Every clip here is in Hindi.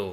2،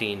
3،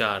4،